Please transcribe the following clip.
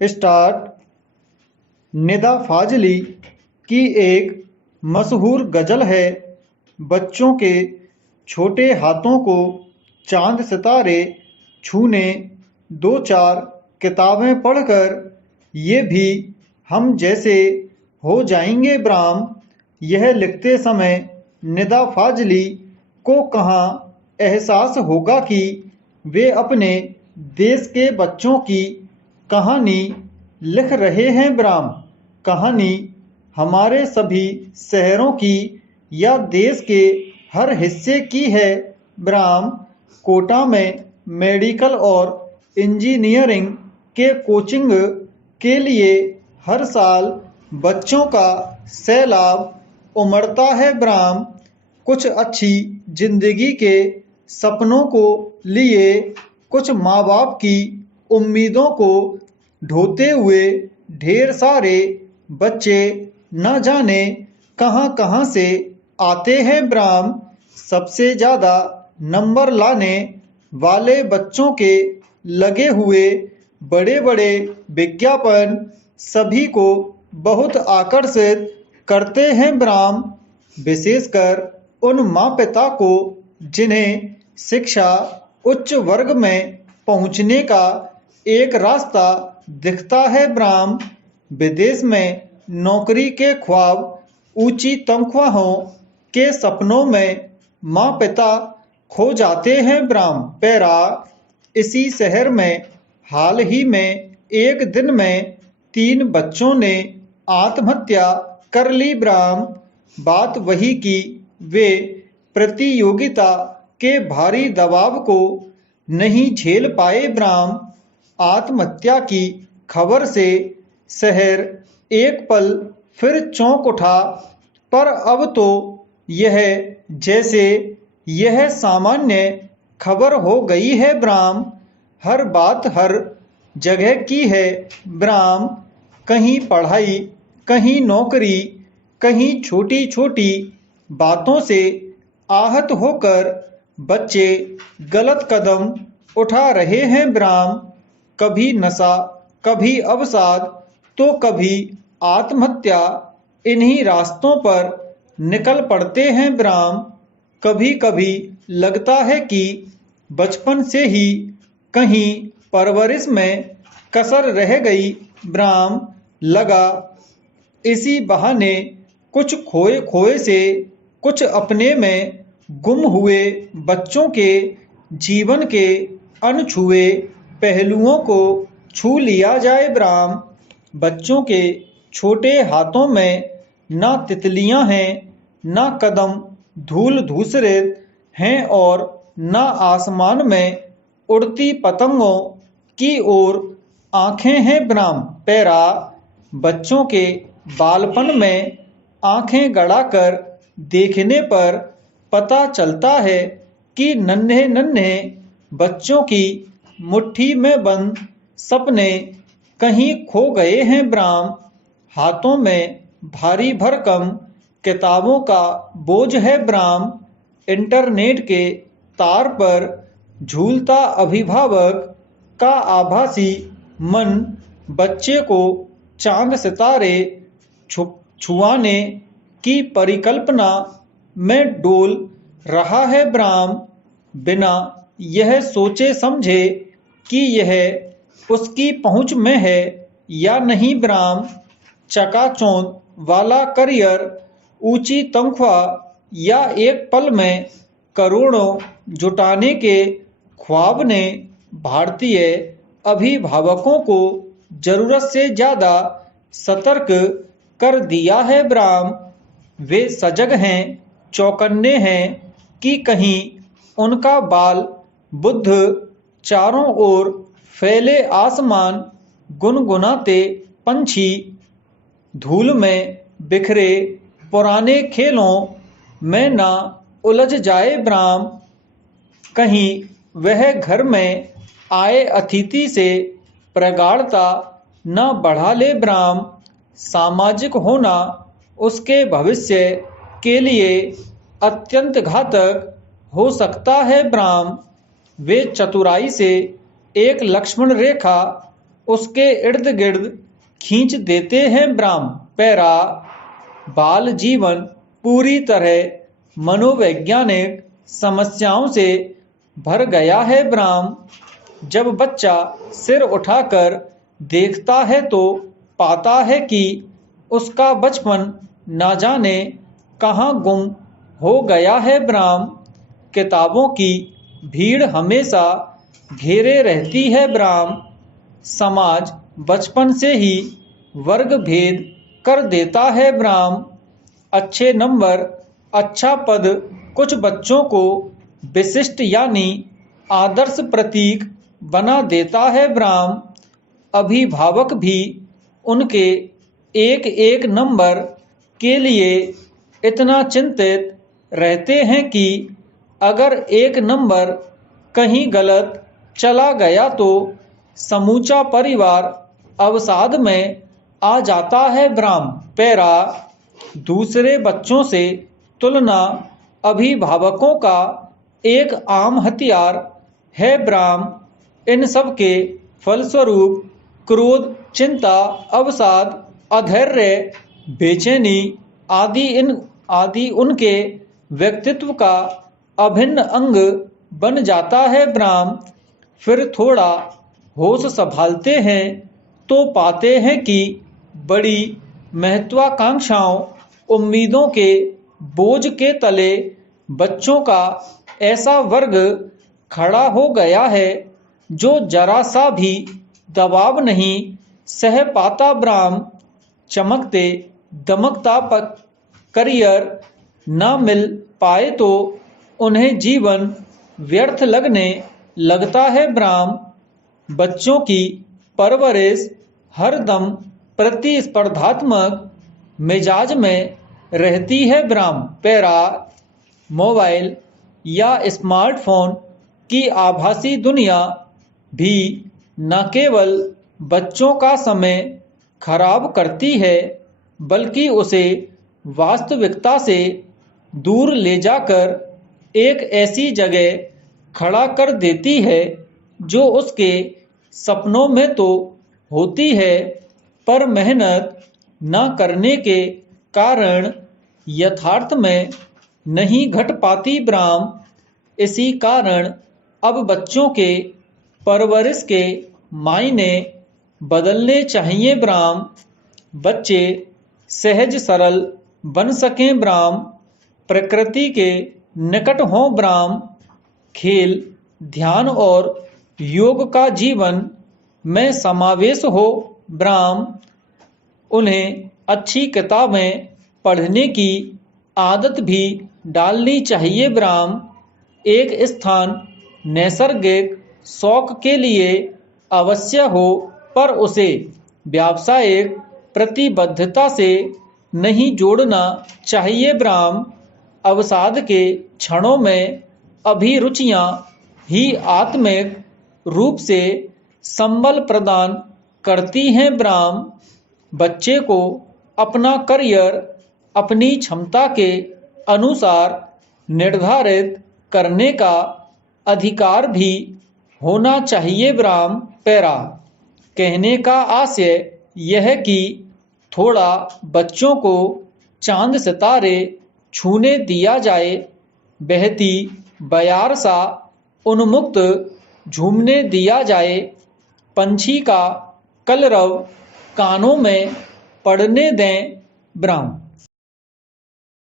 Start. Nida Fazli की एक मशहूर गज़ल है, बच्चों के छोटे हाथों को चांद सितारे छूने, दो चार किताबें पढ़कर ये भी हम जैसे हो जाएंगे ब्राह्म। यह लिखते समय निदा फाजली को कहाँ एहसास होगा कि वे अपने देश के बच्चों की कहानी लिख रहे हैं ब्राह्म। कहानी हमारे सभी शहरों की या देश के हर हिस्से की है ब्राह्म। कोटा में मेडिकल और इंजीनियरिंग के कोचिंग के लिए हर साल बच्चों का सैलाब उमड़ता है ब्राह्म। कुछ अच्छी जिंदगी के सपनों को लिए कुछ माँ बाप की उम्मीदों को ढोते हुए ढेर सारे बच्चे न जाने कहां कहां से आते हैं ब्राह्म। सबसे ज्यादा नंबर लाने वाले बच्चों के लगे हुए बड़े बड़े विज्ञापन सभी को बहुत आकर्षित करते हैं ब्राह्म। विशेषकर उन माँ पिता को जिन्हें शिक्षा उच्च वर्ग में पहुंचने का एक रास्ता दिखता है ब्राह्म। विदेश में नौकरी के ख्वाब, ऊंची तनख्वाहों के सपनों में माँ पिता खो जाते हैं ब्राह्म। पैरा। इसी शहर में हाल ही में एक दिन में 3 बच्चों ने आत्महत्या कर ली ब्राह्म। बात वही कि वे प्रतियोगिता के भारी दबाव को नहीं झेल पाए ब्राह्म। आत्महत्या की खबर से शहर एक पल फिर चौंक उठा, पर अब तो यह जैसे यह सामान्य खबर हो गई है ब्राह्म। हर बात हर जगह की है ब्राह्म। कहीं पढ़ाई, कहीं नौकरी, कहीं छोटी छोटी बातों से आहत होकर बच्चे गलत कदम उठा रहे हैं ब्राह्म। कभी नशा, कभी अवसाद, तो कभी आत्महत्या। इन्हीं रास्तों पर निकल पड़ते हैं ब्राह्म। कभी कभी लगता है कि बचपन से ही कहीं परवरिश में कसर रह गई ब्राह्म। लगा इसी बहाने कुछ खोए खोए से कुछ अपने में गुम हुए बच्चों के जीवन के अनछुए पहलुओं को छू लिया जाए ब्राह्म। बच्चों के छोटे हाथों में ना तितलियां हैं, ना कदम धूल धूसरित हैं और ना आसमान में उड़ती पतंगों की ओर आंखें हैं ब्राह्म। पैरा। बच्चों के बालपन में आंखें गड़ाकर देखने पर पता चलता है कि नन्हे नन्हे बच्चों की मुट्ठी में बंद सपने कहीं खो गए हैं ब्राह्म। हाथों में भारी भरकम किताबों का बोझ है ब्राह्म। इंटरनेट के तार पर झूलता अभिभावक का आभासी मन बच्चे को चांद सितारे छुआने की परिकल्पना में डोल रहा है ब्राह्म। बिना यह सोचे समझे कि यह उसकी पहुंच में है या नहीं ब्राह्म। चकाचौंध वाला करियर, ऊंची तनख्वाह या एक पल में करोड़ों जुटाने के ख्वाब ने भारतीय अभिभावकों को जरूरत से ज्यादा सतर्क कर दिया है ब्राह्म। वे सजग हैं, चौकन्ने हैं कि कहीं उनका बाल बुद्ध चारों ओर फैले आसमान गुनगुनाते पंछी धूल में बिखरे पुराने खेलों में ना उलझ जाए ब्राह्म। कहीं वह घर में आए अतिथि से प्रगाढ़ता न बढ़ा ले ब्राह्म। सामाजिक होना उसके भविष्य के लिए अत्यंत घातक हो सकता है ब्राह्म। वे चतुराई से एक लक्ष्मण रेखा उसके इर्द गिर्द खींच देते हैं ब्राह्म। पैरा बाल जीवन पूरी तरह मनोवैज्ञानिक समस्याओं से भर गया है ब्राह्म। जब बच्चा सिर उठाकर देखता है तो पाता है कि उसका बचपन ना जाने कहाँ गुम हो गया है ब्राह्म। किताबों की भीड़ हमेशा घेरे रहती है ब्राह्म। समाज बचपन से ही वर्ग भेद कर देता है ब्राह्म। अच्छे नंबर, अच्छा पद कुछ बच्चों को विशिष्ट यानी आदर्श प्रतीक बना देता है ब्राह्म। अभिभावक भी उनके एक एक नंबर के लिए इतना चिंतित रहते हैं कि अगर एक नंबर कहीं गलत चला गया तो समूचा परिवार अवसाद में आ जाता है ब्राह्म। पैरा दूसरे बच्चों से तुलना अभिभावकों का एक आम हथियार है ब्राह्म। इन सब के फलस्वरूप क्रोध, चिंता, अवसाद, अधैर्य, बेचैनी आदि उनके व्यक्तित्व का अभिन्न अंग बन जाता है ब्राह्म। फिर थोड़ा होश संभालते हैं तो पाते हैं कि बड़ी महत्वाकांक्षाओं, उम्मीदों के बोझ के तले बच्चों का ऐसा वर्ग खड़ा हो गया है जो जरा सा भी दबाव नहीं सह पाता ब्राह्म। चमकते दमकता करियर न मिल पाए तो उन्हें जीवन व्यर्थ लगने लगता है ब्राह्म। बच्चों की परवरिश हरदम प्रतिस्पर्धात्मक मिजाज में रहती है ब्राह्म। पैरा मोबाइल या स्मार्टफोन की आभासी दुनिया भी न केवल बच्चों का समय खराब करती है बल्कि उसे वास्तविकता से दूर ले जाकर एक ऐसी जगह खड़ा कर देती है जो उसके सपनों में तो होती है पर मेहनत न करने के कारण यथार्थ में नहीं घट पाती ब्राह्म। इसी कारण अब बच्चों के परवरिश के मायने बदलने चाहिए ब्राह्म। बच्चे सहज सरल बन सकें ब्राह्म, प्रकृति के निकट हों ब्राह्म। खेल, ध्यान और योग का जीवन में समावेश हो ब्राह्म। उन्हें अच्छी किताबें पढ़ने की आदत भी डालनी चाहिए ब्राह्म। एक स्थान नैसर्गिक शौक के लिए अवश्य हो पर उसे व्यावसायिक प्रतिबद्धता से नहीं जोड़ना चाहिए ब्राह्म। अवसाद के क्षणों में अभिरुचियां ही आत्मिक रूप से संबल प्रदान करती हैं ब्राह्म। बच्चे को अपना करियर अपनी क्षमता के अनुसार निर्धारित करने का अधिकार भी होना चाहिए ब्राह्म। पैरा कहने का आशय यह कि थोड़ा बच्चों को चांद सितारे छूने दिया जाए, बहती बयार सा उन्मुक्त झूमने दिया जाए, पंछी का कलरव कानों में पड़ने दें ब्राह्म।